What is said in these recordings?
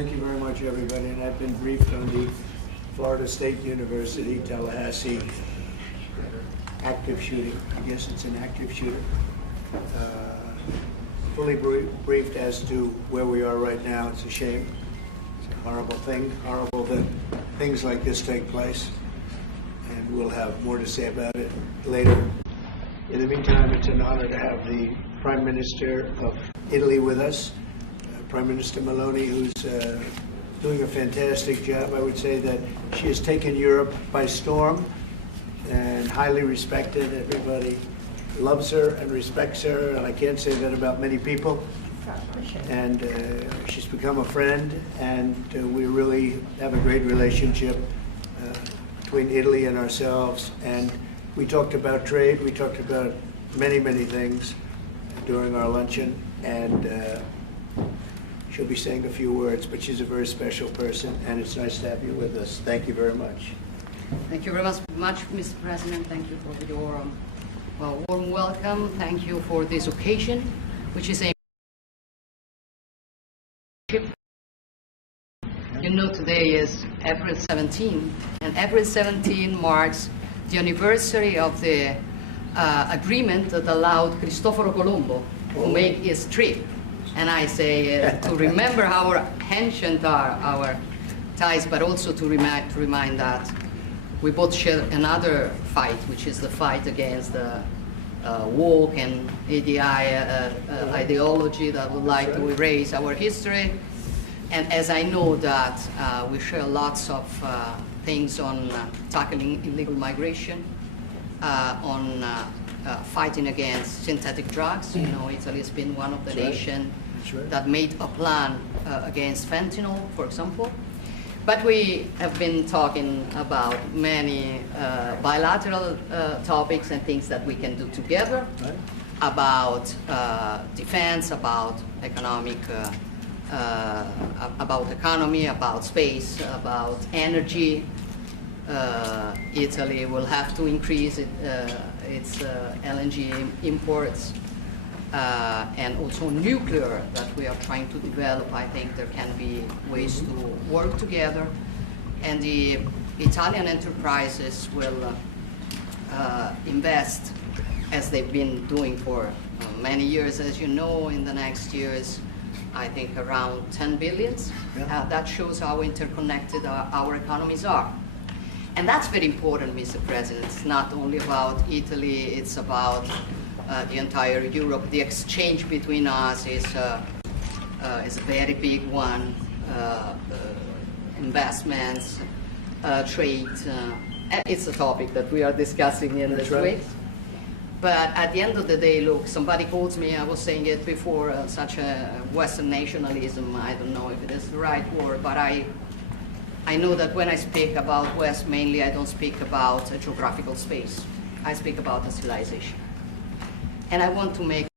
Thank you very much, everybody. And I've been briefed on the Florida State University, Tallahassee active shooting. I guess it's an active shooter. Fully briefed as to where we are right now. It's a shame. It's a horrible thing. Horrible that things like this take place. And we'll have more to say about it later. In the meantime, it's an honor to have the Prime Minister of Italy with us, Prime Minister Meloni, who's doing a fantastic job. I would say that she has taken Europe by storm and highly respected. Everybody loves her and respects her, and I can't say that about many people. And she's become a friend, and we really have a great relationship between Italy and ourselves. And we talked about trade. We talked about many, many things during our luncheon, and she'll be saying a few words, but she's a very special person, and it's nice to have you with us. Thank you very much. Thank you very much, Mr. President. Thank you for your warm welcome. Thank you for this occasion, which is a today is April 17, and April 17 marks the anniversary of the agreement that allowed Cristoforo Colombo to make his trip. And I say to remember how ancient are our ties, but also to remind that we both share another fight, which is the fight against the woke and ADI ideology that would like to erase our history. And as I know that we share lots of things on tackling illegal migration, on fighting against synthetic drugs. You know, Italy has been one of the nations that made a plan against fentanyl, for example. But we have been talking about many bilateral topics and things that we can do together, about defense, about economic, about economy, about space, about energy. Italy will have to increase its LNG imports, and also nuclear that we are trying to develop. I think there can be ways to work together, and the Italian enterprises will invest, as they've been doing for many years, as you know, in the next years, I think around 10 billion. That shows how interconnected our economies are. And that's very important, Mr. President. It's not only about Italy, it's about the entire Europe. The exchange between us is a very big one. Investments, trade. It's a topic that we are discussing in this week. But at the end of the day, look, somebody calls me, I was saying it before, such a Western nationalism. I don't know if it is the right word, but I know that when I speak about West, mainly I don't speak about a geographical space. I speak about a civilization. And I want to make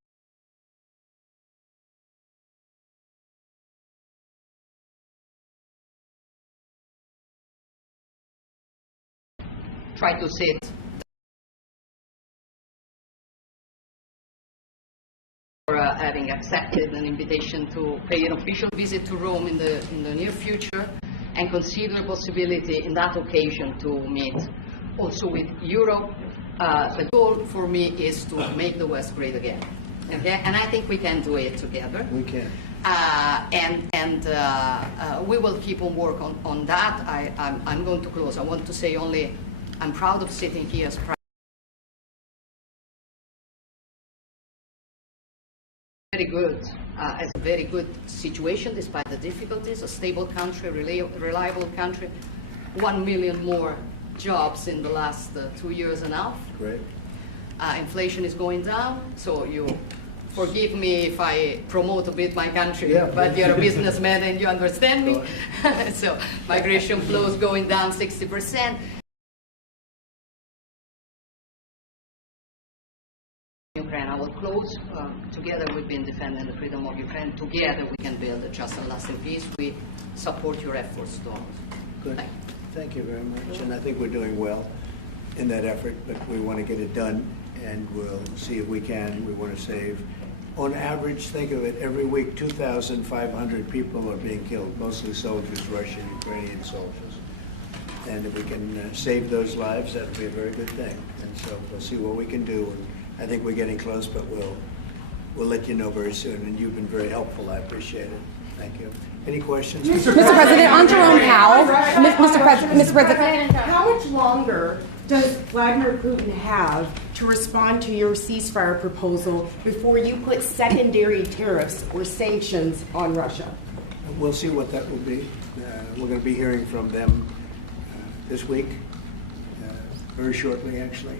try to sit for having accepted an invitation to pay an official visit to Rome in the near future, and consider the possibility in that occasion to meet also with Europe. The goal for me is to make the West great again. Okay? And I think we can do it together. We can. We will keep on work on that. I'm going to close. I want to say only, I'm proud of sitting here as very good, as a very good situation despite the difficulties. A stable country, reliable country, 1 million more jobs in the last 2 years and a half. Great. Inflation is going down, so you forgive me if I promote a bit my country, but you're a businessman and you understand me. So migration flows going down 60%. Ukraine, I will close. Together we've been defending the freedom of Ukraine. Together we can build a just and lasting peace. We support your efforts, Donald. Good. Thank you very much. And I think we're doing well in that effort, but we want to get it done, and we'll see if we can. We want to save On average, think of it, every week 2,500 people are being killed, mostly soldiers, Russian, Ukrainian soldiers. And if we can save those lives, that would be a very good thing. And so we'll see what we can do. And I think we're getting close, but we'll let you know very soon. And you've been very helpful. I appreciate it. Thank you. Any questions? Mr. President, on Jerome Powell, Mr. President, how much longer does Vladimir Putin have to respond to your ceasefire proposal before you put secondary tariffs or sanctions on Russia? We'll see what that will be. We're going to be hearing from them this week, very shortly actually,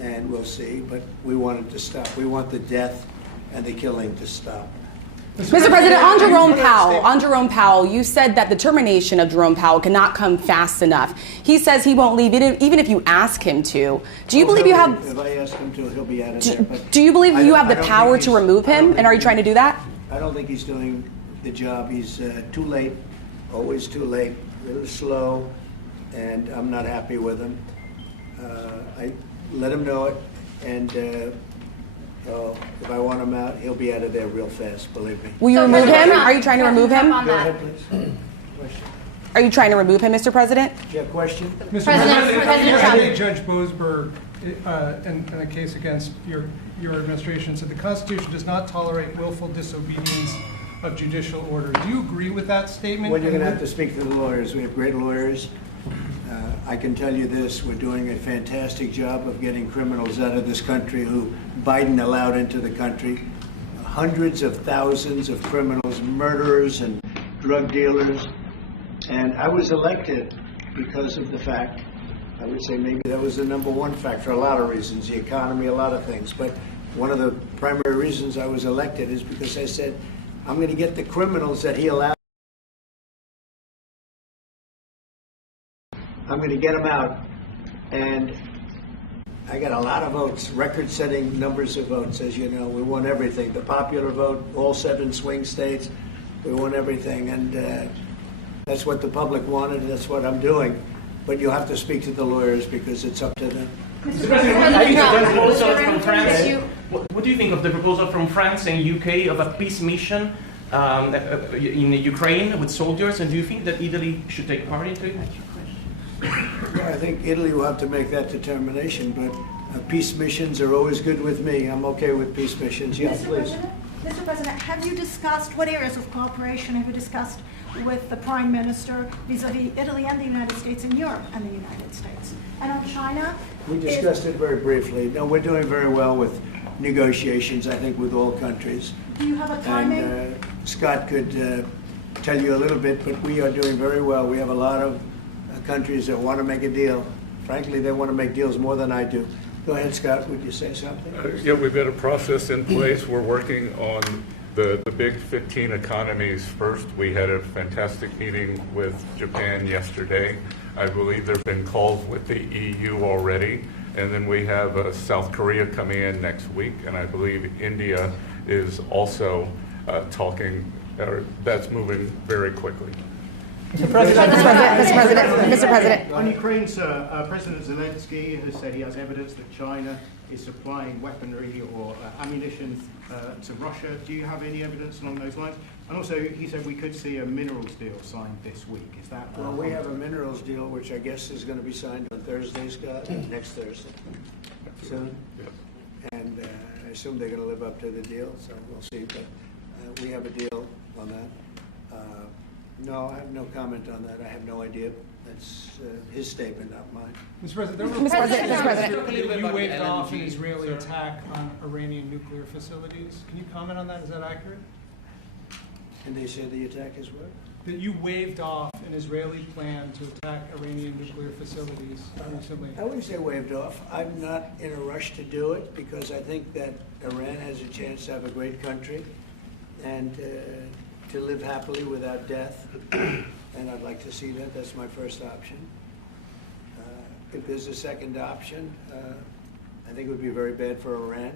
and we'll see. But we want it to stop. We want the death and the killing to stop. Mr. President, on Jerome Powell, you said that the termination of Jerome Powell cannot come fast enough. He says he won't leave even if you ask him to. Do you believe you have? If I ask him to, he'll be out of there. But do you believe you have the power to remove him? And are you trying to do that? I don't think he's doing the job. He's too late, always too late, a little slow, and I'm not happy with him. I let him know it, and if I want him out, he'll be out of there real fast, believe me. Will you remove him? Are you trying to remove him? Go ahead, please. Question. Are you trying to remove him, Mr. President? Do you have a question? Mr. President, I think Judge Boasberg, in a case against your administration, said the Constitution does not tolerate willful disobedience of judicial orders. Do you agree with that statement? Well, you're going to have to speak to the lawyers. We have great lawyers. I can tell you this, we're doing a fantastic job of getting criminals out of this country who Biden allowed into the country. Hundreds of thousands of criminals, murderers and drug dealers. And I was elected because of the fact, I would say maybe that was the number one factor, a lot of reasons, the economy, a lot of things. But one of the primary reasons I was elected is because I said, I'm going to get the criminals that he allowed. I'm going to get them out, and I got a lot of votes, record-setting numbers of votes, as you know. We won everything, the popular vote, all 7 swing states, we won everything, and that's what the public wanted, and that's what I'm doing. But you'll have to speak to the lawyers because it's up to them. Mr. President, what do you think of the proposal from France and UK of a peace mission in Ukraine with soldiers, and do you think that Italy should take part into it? Well, I think Italy will have to make that determination, but peace missions are always good with me. I'm okay with peace missions. Yeah, please. Mr. President, have you discussed, what areas of cooperation have you discussed with the Prime Minister vis-a-vis Italy and the United States and Europe and the United States? And on China? We discussed it very briefly. No, we're doing very well with negotiations, I think, with all countries. Do you have a timing? And Scott could tell you a little bit, but we are doing very well. We have a lot of countries that want to make a deal. Frankly, they want to make deals more than I do. Go ahead, Scott. Would you say something? Yeah, we've got a process in place. We're working on the big 15 economies first. We had a fantastic meeting with Japan yesterday. I believe there have been calls with the EU already. And then we have South Korea coming in next week. And I believe India is also talking, or that's moving very quickly. Mr. President. On Ukraine, sir, President Zelensky has said he has evidence that China is supplying weaponry or ammunition to Russia. Do you have any evidence along those lines? And also, he said we could see a minerals deal signed this week. Is that? Well, we have a minerals deal, which I guess is going to be signed on Thursday, Scott, next Thursday, soon. And I assume they're going to live up to the deal, so we'll see. But we have a deal on that. No, I have no comment on that. I have no idea. That's his statement, not mine. Mr. President, you waved off an Israeli attack on Iranian nuclear facilities. Can you comment on that? Is that accurate? And they say the attack is what? That you waved off an Israeli plan to attack Iranian nuclear facilities recently. I wouldn't say waved off. I'm not in a rush to do it because I think that Iran has a chance to have a great country and to live happily without death, and I'd like to see that. That's my first option. If there's a second option, I think it would be very bad for Iran,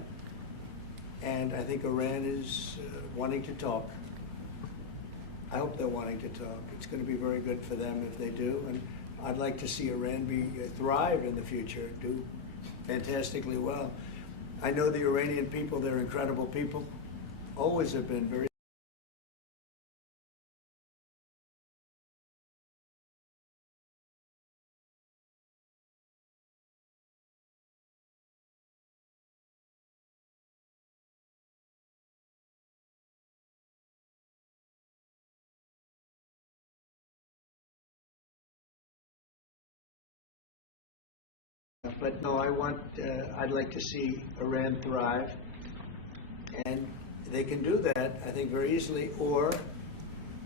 and I think Iran is wanting to talk. I hope they're wanting to talk. It's going to be very good for them if they do, and I'd like to see Iran thrive in the future, do fantastically well. I know the Iranian people, they're incredible people. always have been very but no, I'd like to see Iran thrive, and they can do that, I think, very easily, or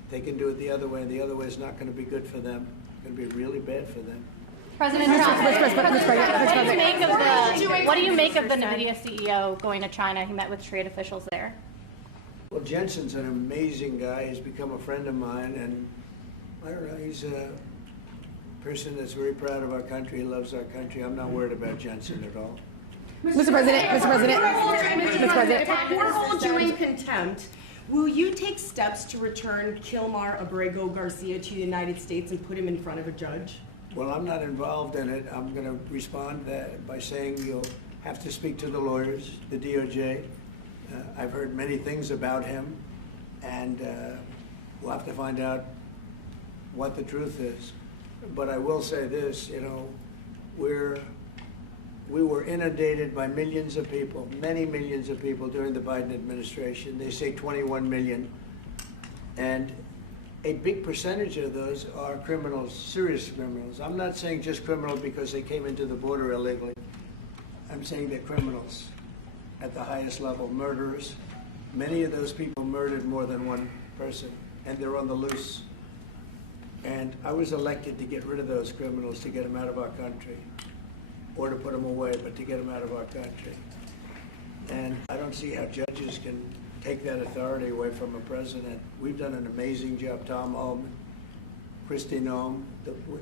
they can do it the other way, and the other way is not going to be good for them. It's going to be really bad for them. President Trump, what do you make of the Nvidia CEO going to China? He met with trade officials there. Well, Jensen's an amazing guy. He's become a friend of mine, and I don't know, he's a person that's very proud of our country. He loves our country. I'm not worried about Jensen at all. Mr. President, If we're holding you in contempt, will you take steps to return Kilmar Abrego Garcia to the United States and put him in front of a judge? Well, I'm not involved in it. I'm going to respond by saying you'll have to speak to the lawyers, the DOJ. I've heard many things about him, and we'll have to find out what the truth is. But I will say this, you know, we were inundated by millions of people, many millions of people during the Biden administration. They say 21 million. And a big percentage of those are criminals, serious criminals. I'm not saying just criminals because they came into the border illegally. I'm saying they're criminals at the highest level, murderers. Many of those people murdered more than one person, and they're on the loose. And I was elected to get rid of those criminals, to get them out of our country, or to put them away, but to get them out of our country. And I don't see how judges can take that authority away from a president. We've done an amazing job. Tom Ullman, Kristi Noem,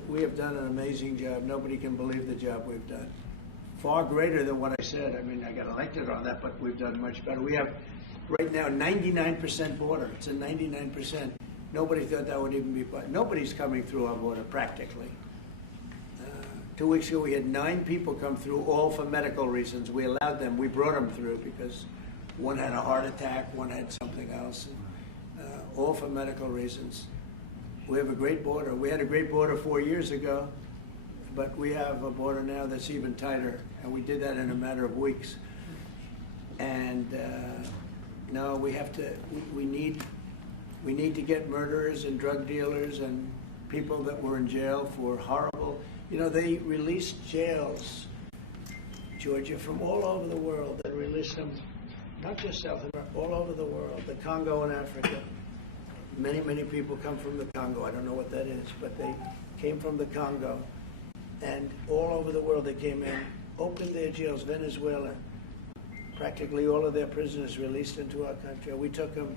we have done an amazing job. Nobody can believe the job we've done. Far greater than what I said. I mean, I got elected on that, but we've done much better. We have right now 99% border. It's a 99%. Nobody thought that would even be, nobody's coming through our border practically. 2 weeks ago, we had 9 people come through, all for medical reasons. We allowed them, we brought them through because one had a heart attack, one had something else, all for medical reasons. We have a great border. We had a great border 4 years ago, but we have a border now that's even tighter, and we did that in a matter of weeks. And no, we have to, we need to get murderers and drug dealers and people that were in jail for horrible, you know, they released jails, Giorgia, from all over the world. They released them, not just South America, all over the world, the Congo and Africa. Many, many people come from the Congo. I don't know what that is, but they came from the Congo. And all over the world they came in, opened their jails. Venezuela, practically all of their prisoners released into our country. We took them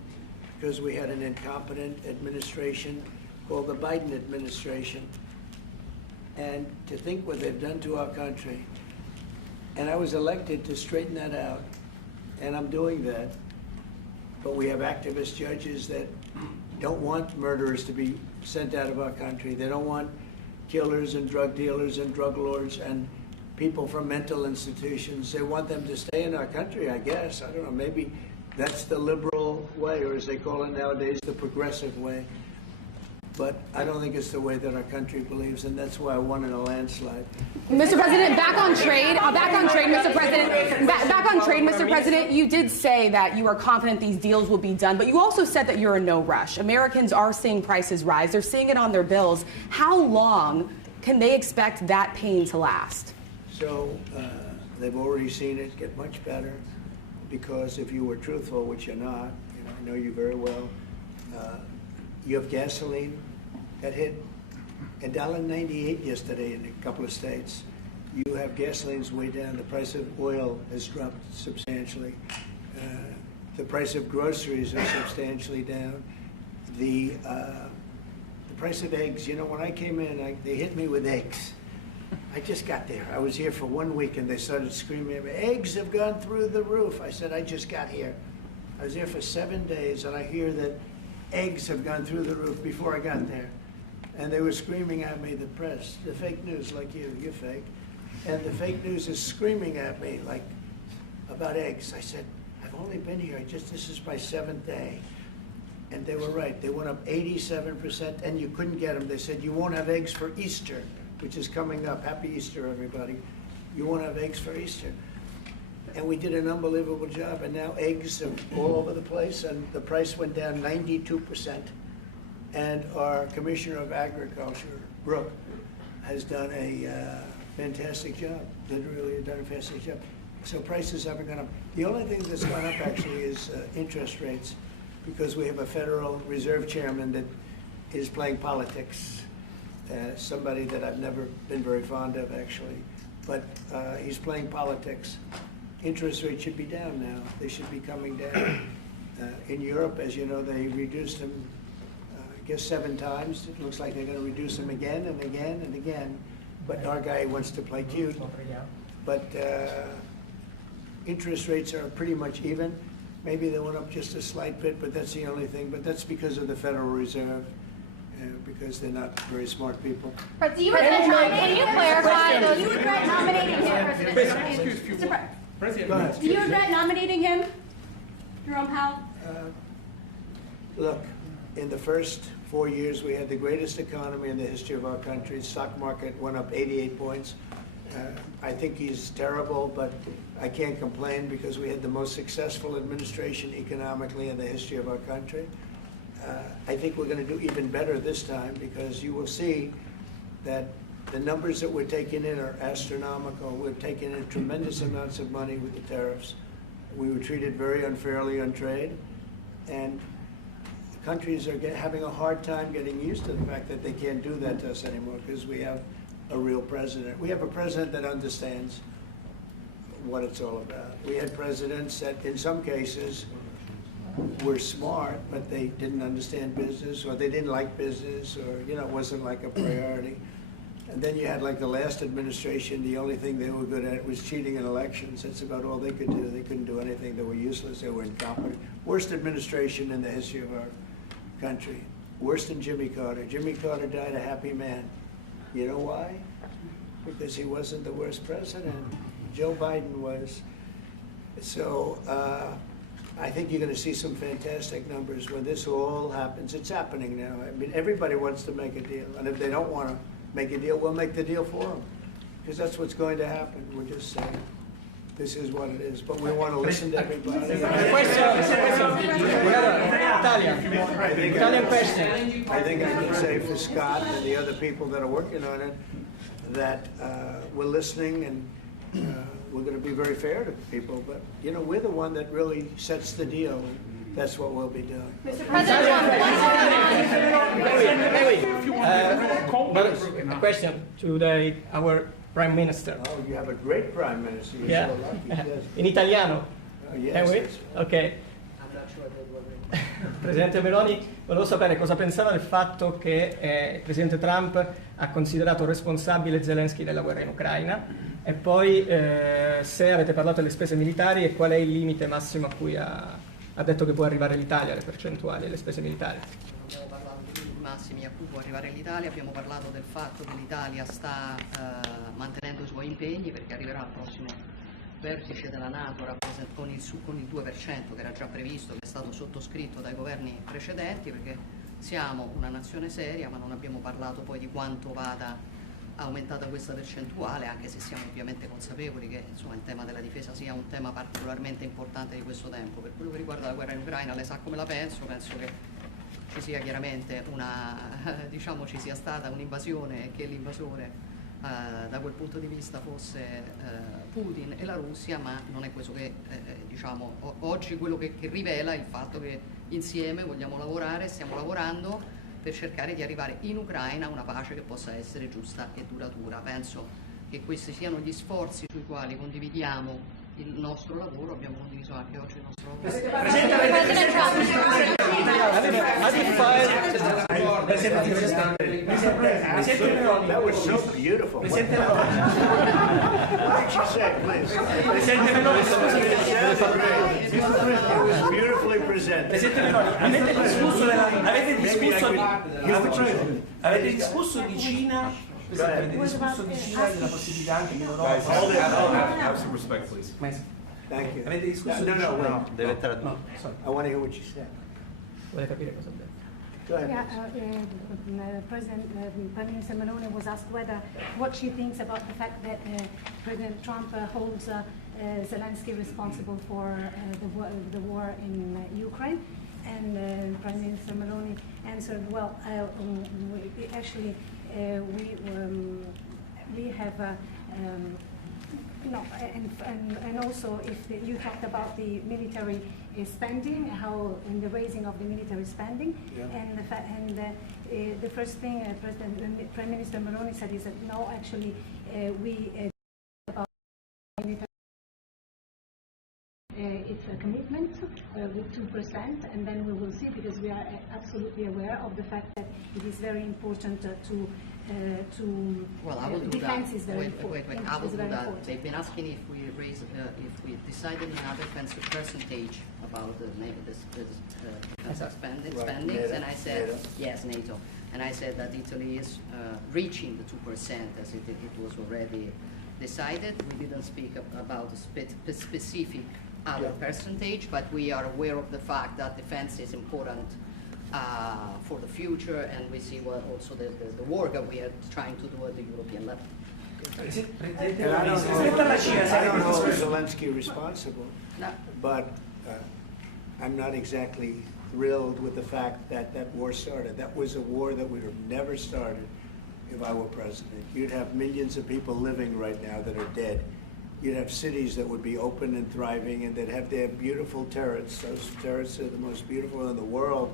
because we had an incompetent administration called the Biden administration. And to think what they've done to our country. And I was elected to straighten that out, and I'm doing that. But we have activist judges that don't want murderers to be sent out of our country. They don't want killers and drug dealers and drug lords and people from mental institutions. They want them to stay in our country, I guess. I don't know, maybe that's the liberal way, or as they call it nowadays, the progressive way. But I don't think it's the way that our country believes, and that's why I won in a landslide. Mr. President, back on trade, Mr. President. Back on trade, Mr. President. You did say that you are confident these deals will be done, but you also said that you're in no rush. Americans are seeing prices rise. They're seeing it on their bills. How long can they expect that pain to last? So they've already seen it get much better, because if you were truthful, which you're not, you know, I know you very well. You have gasoline that hit $1.98 yesterday in a couple of states. You have gasoline's way down. The price of oil has dropped substantially. The price of groceries are substantially down. The price of eggs, you know, when I came in, they hit me with eggs. I just got there. I was here for 1 week, and they started screaming at me, eggs have gone through the roof. I said, I just got here. I was here for 7 days, and I hear that eggs have gone through the roof before I got there. And they were screaming at me, the press, the fake news, like you're fake. And the fake news is screaming at me, like, about eggs. I said, I've only been here, this is my 7th day. And they were right. They went up 87%, and you couldn't get them. They said, you won't have eggs for Easter, which is coming up. Happy Easter, everybody. You won't have eggs for Easter. And we did an unbelievable job, and now eggs are all over the place, and the price went down 92%. And our Commissioner of Agriculture, Brooke, has done a fantastic job. Literally done a fantastic job. So prices haven't gone up. The only thing that's gone up, actually, is interest rates, because we have a Federal Reserve Chairman that is playing politics. Somebody that I've never been very fond of, actually. But he's playing politics. Interest rates should be down now. They should be coming down. In Europe, as you know, they reduced them, I guess 7 times. It looks like they're going to reduce them again and again and again. But our guy wants to play cute. But interest rates are pretty much even. Maybe they went up just a slight bit, but that's the only thing. But that's because of the Federal Reserve, because they're not very smart people. But do you regret can you clarify those? Do you regret nominating him? President. Do you regret nominating him, Jerome Powell? Look, in the first 4 years, we had the greatest economy in the history of our country. Stock market went up 88 points. I think he's terrible, but I can't complain because we had the most successful administration economically in the history of our country. I think we're going to do even better this time because you will see that the numbers that we're taking in are astronomical. We're taking in tremendous amounts of money with the tariffs. We were treated very unfairly on trade, and countries are having a hard time getting used to the fact that they can't do that to us anymore because we have a real president. We have a president that understands what it's all about. We had presidents that, in some cases, were smart, but they didn't understand business, or they didn't like business, or it wasn't like a priority. And then you had like the last administration, the only thing they were good at was cheating in elections. That's about all they could do. They couldn't do anything. They were useless. They were incompetent. Worst administration in the history of our country. Worse than Jimmy Carter. Jimmy Carter died a happy man. You know why? Because he wasn't the worst president. Joe Biden was. So I think you're going to see some fantastic numbers when this all happens. It's happening now. I mean, everybody wants to make a deal. And if they don't want to make a deal, we'll make the deal for them. Because that's what's going to happen. We're just saying this is what it is. But we want to listen to everybody. I think I can say for Scott and the other people that are working on it that we're listening and we're going to be very fair to people. But, we're the one that really sets the deal. That's what we'll be doing. Mr. President, a question to our Prime Minister. Oh, you have a great Prime Minister. You're Yeah. so lucky. Yes. In italiano? Yes, we? yes. Ok. I'm not sure that we're- Presidente Meloni, volevo sapere cosa pensava del fatto che il Presidente Trump ha considerato responsabile Zelensky della guerra in Ucraina e poi se avete parlato delle spese militari e qual è il limite massimo a cui ha detto che può arrivare l'Italia, le percentuali delle spese militari. Abbiamo parlato dei massimi a cui può arrivare l'Italia, abbiamo parlato del fatto che l'Italia sta mantenendo i suoi impegni perché arriverà al prossimo vertice della NATO con il 2% che era già previsto, che è stato sottoscritto dai governi precedenti, perché siamo una nazione seria, ma non abbiamo parlato poi di quanto vada aumentata questa percentuale, anche se siamo ovviamente consapevoli che il tema della difesa sia un tema particolarmente importante di questo tempo. Per quello che riguarda la guerra in Ucraina, lei sa come la penso che ci sia chiaramente ci sia stata un'invasione e che l'invasore da quel punto di vista fosse Putin e la Russia, ma non è questo che oggi quello che rivela il fatto che insieme vogliamo lavorare, stiamo lavorando per cercare di arrivare in Ucraina a una pace che possa essere giusta e duratura. Penso che questi siano gli sforzi sui quali condividiamo il nostro lavoro, abbiamo condiviso anche oggi il nostro lavoro. That was so beautiful. What did you say, please? It was beautifully presented. Presidente Meloni, avete discusso di Cina? Avete discusso di Cina e della possibilità anche che l'Europa... Guys, have some respect, please. Thank you. Avete discusso No, di no, Cina? wait. Deve tradurre. No, sorry. I want to hear what you said. Volete capire cosa ho detto? Go ahead. Prime Minister Meloni was asked what she thinks about the fact that President Trump holds Zelensky responsible for the war in Ukraine. And Prime Minister Meloni answered, well, we have and also if you talked about the military spending, how in the raising of the military spending, and the first thing Prime Minister Meloni said is that no, actually we about military. It's a commitment with 2%, and then we will see, because we are absolutely aware of the fact that it is very important Well, I will do defense that. Is very Wait, important. I will do that. Important. They've been asking if we decided on a defensive percentage about the defensive spendings, and I said NATO. yes, NATO, and I said that Italy is reaching the 2% as it was already decided. We didn't speak about a specific other percentage, but we are aware of the fact that defense is important for the future, and we see also the work that we are trying to do at the European level. And I don't know if Zelensky responsible, No. but I'm not exactly thrilled with the fact that that war started. That was a war that would have never started if I were president. You'd have millions of people living right now that are dead. You'd have cities that would be open and thriving, and they'd have their beautiful turrets. Those turrets are the most beautiful in the world,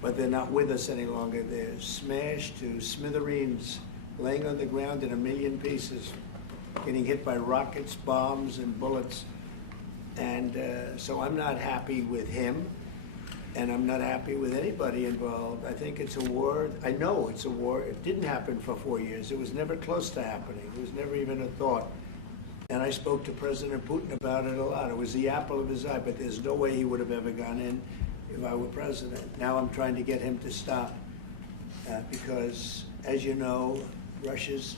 but they're not with us any longer. They're smashed to smithereens, laying on the ground in a million pieces, getting hit by rockets, bombs, and bullets. And so I'm not happy with him, and I'm not happy with anybody involved. I think it's a war. I know it's a war. It didn't happen for 4 years. It was never close to happening. It was never even a thought. And I spoke to President Putin about it a lot. It was the apple of his eye, but there's no way he would have ever gone in if I were president. Now I'm trying to get him to stop because, as you know, Russia's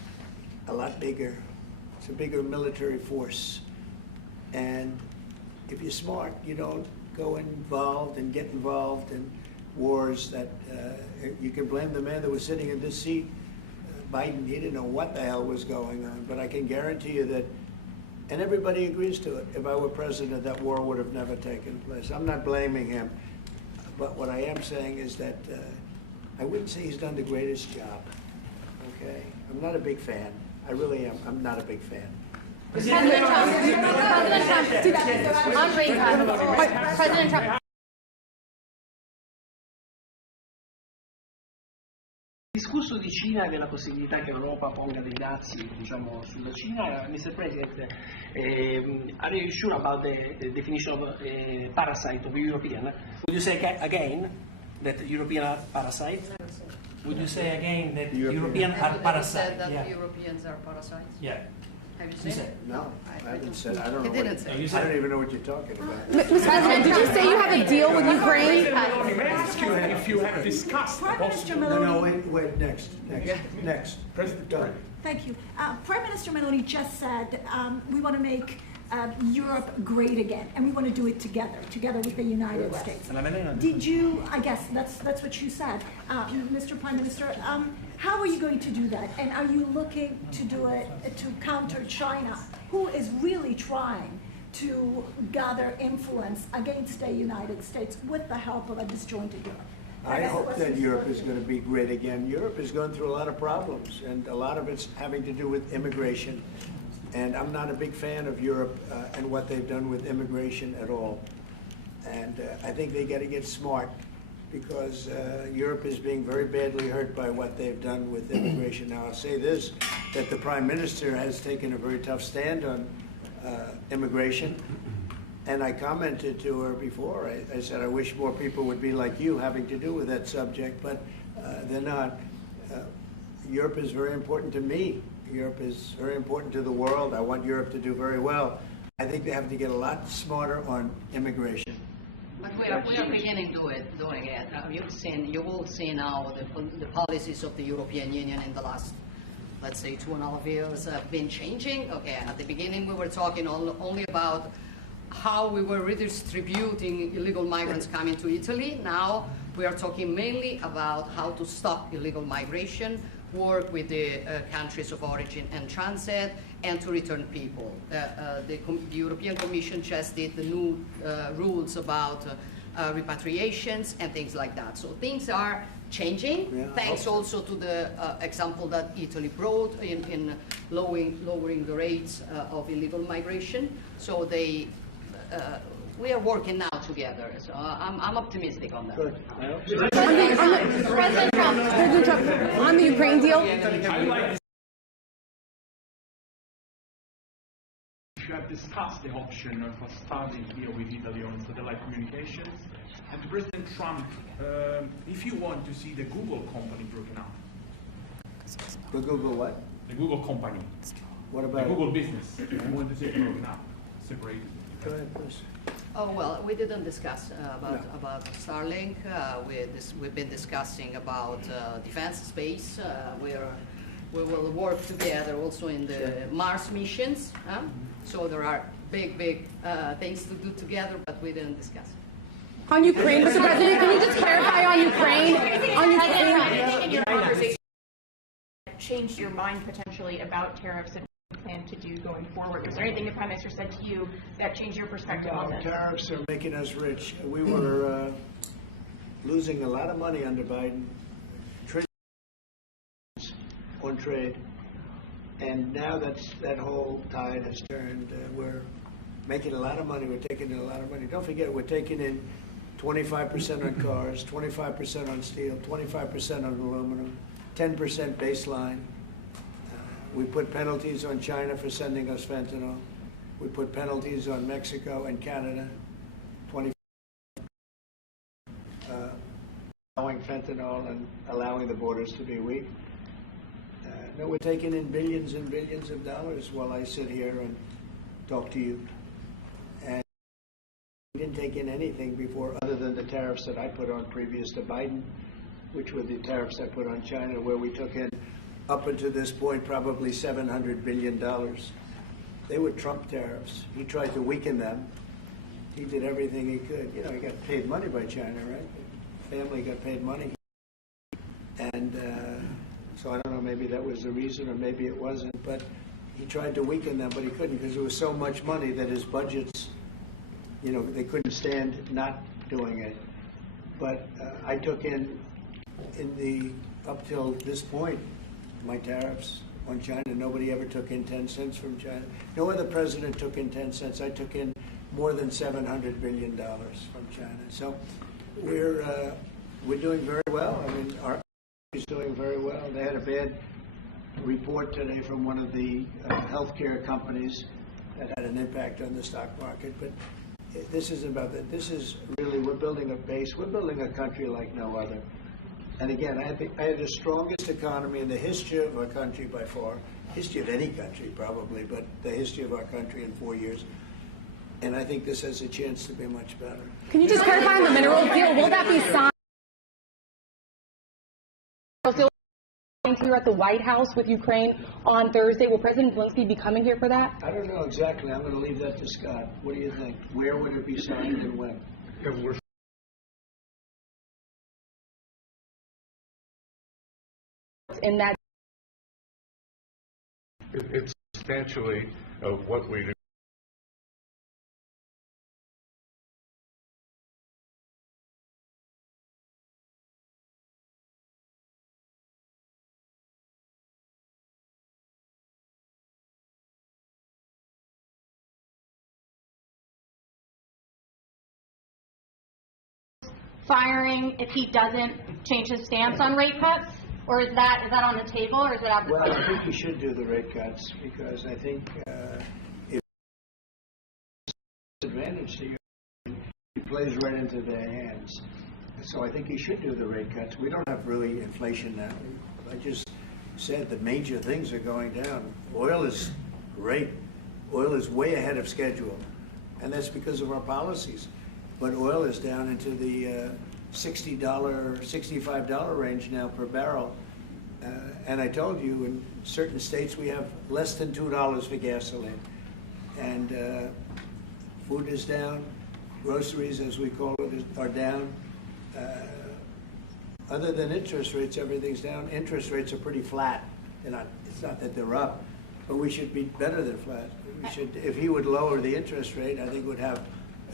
a lot bigger. It's a bigger military force. And if you're smart, you don't go involved and get involved in wars that you can blame the man that was sitting in this seat. Biden, he didn't know what the hell was going on, but I can guarantee you that, and everybody agrees to it, if I were president, that war would have never taken place. I'm not blaming him, but what I am saying is that I wouldn't say he's done the greatest job, okay? I'm not a big fan. I really am. I'm not a big fan. President Trump. Discusso di Cina e della possibilità che l'Europa ponga dei dazi, diciamo, sulla Cina. Mr. President, are you sure about the definition of parasite of European? Would you say again that European are parasite? Would you say again that European are parasite? Said that Yeah. Europeans are parasites? Yeah. Have you You said said it? No, I haven't said. I don't He know. didn't say. I don't even know what you're talking about. Mr. President, did you say you have a deal with Ukraine? May I ask you if you have discussed the Prime Minister possibility? Meloni. Wait, next. President, Go. Thank you. Prime Minister Meloni just said we want to make Europe great again, and we want to do it together with the United States. Did you? I guess that's what you said, Mr. Prime Minister. How are you going to do that? And are you looking to do it to counter China, who is really trying to gather influence against the United States with the help of a disjointed Europe? I hope that Europe is going to be great again. Europe is going through a lot of problems, and a lot of it's having to do with immigration. And I'm not a big fan of Europe and what they've done with immigration at all. And I think they got to get smart, because Europe is being very badly hurt by what they've done with immigration. Now, I'll say this, that the Prime Minister has taken a very tough stand on immigration. And I commented to her before. I said, I wish more people would be like you having to do with that subject, but they're not. Europe is very important to me. Europe is very important to the world. I want Europe to do very well. I think they have to get a lot smarter on immigration. But we are beginning doing it. You've all seen now the policies of the European Union in the last, let's say, 2.5 years have been changing. Okay, at the beginning we were talking only about how we were redistributing illegal migrants coming to Italy. Now we are talking mainly about how to stop illegal migration, work with the countries of origin and transit, and to return people. The European Commission just did the new rules about repatriations and things like that. So things are changing, thanks also to the example that Italy brought in lowering the rates of illegal migration. So we are working now together. So I'm optimistic on that. President Trump, on the Ukraine deal. You have discussed the option of starting here with Italy on satellite communications. And President Trump, if you want to see the Google company broken up. The Google what? The Google company. What about the Google business? You want to see it broken up, separated. Go ahead, please. Oh, well, we didn't discuss about Starlink. We've been discussing about defense space. We will work together also in the Mars missions. So there are big things to do together, but we didn't discuss. On Ukraine, Mr. President, can you just clarify on Ukraine? Anything in your conversation changed your mind potentially about tariffs and what you plan to do going forward? Was there anything the Prime Minister said to you that changed your perspective on this? Tariffs are making us rich. We were losing a lot of money under Biden. On trade, and now that whole tide has turned. We're making a lot of money. We're taking in a lot of money. Don't forget, we're taking in 25% on cars, 25% on steel, 25% on aluminum, 10% baseline. We put penalties on China for sending us fentanyl. We put penalties on Mexico and Canada, 20 allowing fentanyl and allowing the borders to be weak. No, we're taking in billions and billions of dollars while I sit here and talk to you. And we didn't take in anything before other than the tariffs that I put on previous to Biden, which were the tariffs I put on China, where we took in, up until this point, probably $700 billion. They were Trump tariffs. He tried to weaken them. He did everything he could. You know, he got paid money by China, right? The family got paid money. And so I don't know, maybe that was the reason or maybe it wasn't, but he tried to weaken them, but he couldn't because there was so much money that his budgets, you know, they couldn't stand not doing it. But I took in up till this point, my tariffs on China. Nobody ever took in 10 cents from China. No other president took in 10 cents. I took in more than $700 billion from China. So we're doing very well. I mean, our is doing very well. They had a bad report today from one of the healthcare companies that had an impact on the stock market. But this isn't about that. This is really, we're building a base. We're building a country like no other. And again, I had the strongest economy in the history of our country by far. History of any country, probably, but the history of our country in 4 years. And I think this has a chance to be much better. Can you just clarify on the mineral deal? Will that be signed here at the White House with Ukraine on Thursday? Will President Zelensky be coming here for that? I don't know exactly. I'm going to leave that to Scott. What do you think? Where would it be signed and when? In that, it's substantially of what we do. Firing if he doesn't change his stance on rate cuts? Or is that on the table, or is it out the Well, I think you should do the rate cuts because I think if it's an advantage to you, it plays right into their hands. So I think you should do the rate cuts. We don't have really inflation now. I just said the major things are going down. Oil is great. Oil is way ahead of schedule, and that's because of our policies. But oil is down into the $60, $65 range now per barrel. And I told you, in certain states we have less than $2 for gasoline. And Food is down. Groceries, as we call it, are down. Other than interest rates, everything's down. Interest rates are pretty flat. It's not that they're up, but we should be better than flat. We should, if he would lower the interest rate, I think it would have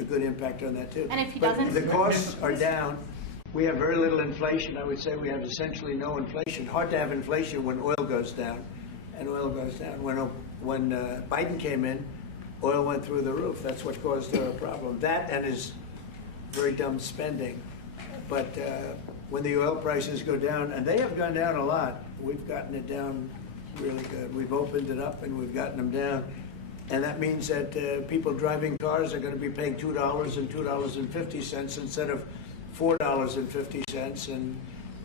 a good impact on that too. And if he but doesn't, the costs are down. We have very little inflation. I would say we have essentially no inflation. Hard to have inflation when oil goes down, and oil goes down. When Biden came in, oil went through the roof. That's what caused our problem. That and his very dumb spending. But when the oil prices go down, and they have gone down a lot, we've gotten it down really good. We've opened it up and we've gotten them down. And that means that people driving cars are going to be paying $2 and $2.50 instead of $4.50. And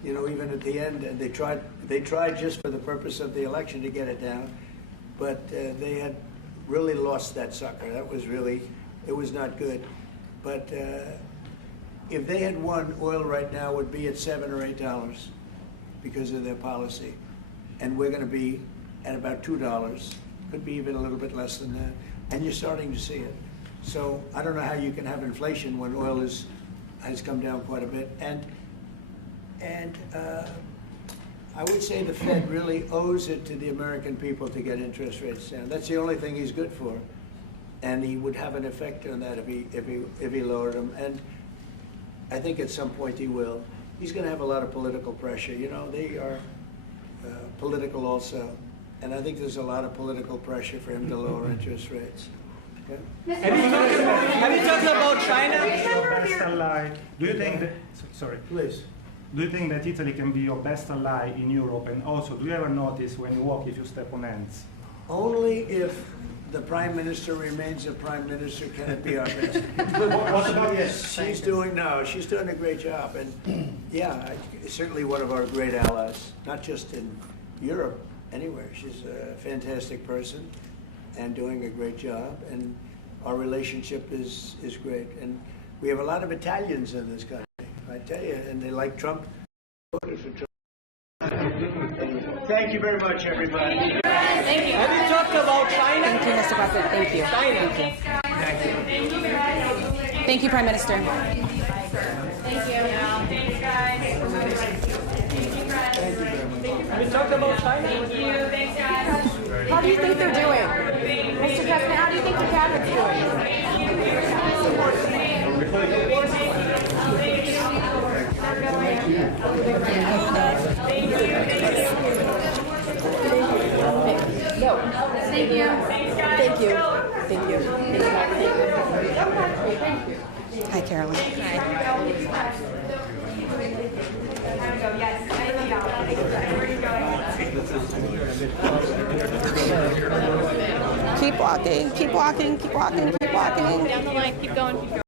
even at the end, and they tried just for the purpose of the election to get it down, but they had really lost that sucker. It was not good. But if they had won, oil right now would be at $7 or $8 because of their policy. And we're going to be at about $2, could be even a little bit less than that. And you're starting to see it. So I don't know how you can have inflation when oil has come down quite a bit. And I would say the Fed really owes it to the American people to get interest rates down. That's the only thing he's good for. And he would have an effect on that if he lowered them. And I think at some point he will. He's going to have a lot of political pressure. They are political also. And I think there's a lot of political pressure for him to lower interest rates. Okay? Have you talked about China? Best ally. Do you think that, sorry. Please. Do you think that Italy can be your best ally in Europe? And also, do you ever notice when you walk if you step on ants? Only if the Prime Minister remains a Prime Minister can it be our best. What about she's doing a great job. And yeah, certainly one of our great allies, not just in Europe, anywhere. She's a fantastic person and doing a great job. And our relationship is great. And we have a lot of Italians in this country, I tell you, and they like Trump. Voted for Trump. Thank you very much, everybody. Thank you. Have you talked about China? Thank you, Mr. President. Thank you. China. Thank you. Thank you, Prime Minister. Thank you. Thanks, guys. Have you talked about China? Thank you. Thanks, guys. How do you think they're doing? Mr. President, how do you think the cabinet's doing? Thank you. Thanks, guys. Thank you. Thank you. Hi, Carolyn. Keep walking, keep walking, keep walking, keep walking. Down the line, keep going, keep going.